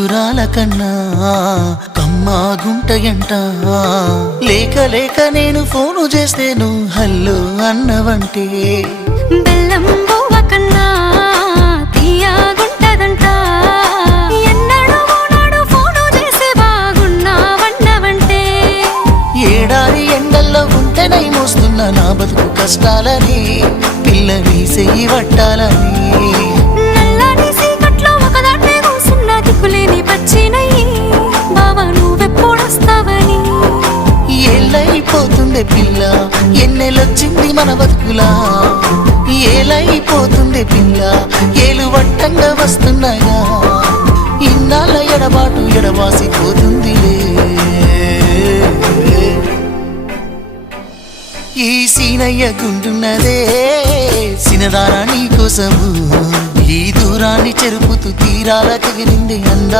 దూరాల కన్నా కమ్మాగుంటయంట లేక లేక నేను ఫోను చేస్తే నువ్వు హల్లో అన్నవంటే బెల్లం బువ్వ కన్నా తీయగుంటదంట ఎన్నడూ నాడు ఫోను చేసి బాగున్నావన్నవంటే ఏడాది ఎండల్లో ఉంటేనై మోస్తున్న నా బతుకు కష్టాలని పిల్లని చెయ్యి పట్టాలని నల్లని సీకట్లో ఒకదాన్నే కూసున్న దిక్కులేని పచ్చినయ్యి బావా నువ్వెప్పుడొస్తావని ఏళ్ళైపోతుందే పిల్ల ఎన్నెలొచ్చింది మన బతుకులా ఏలైపోతుందే పిల్ల ఏలు వట్టంగా వస్తున్నాగా ఇన్నాళ్ళ ఎడబాటు ఎడవాసిపోతుందిలే ఈ సీనయ్య గుంటున్నదే సినదారా నీ కోసము ఈ దూరాన్ని చెరుపుతూ తీరాల తెగిరింది అందా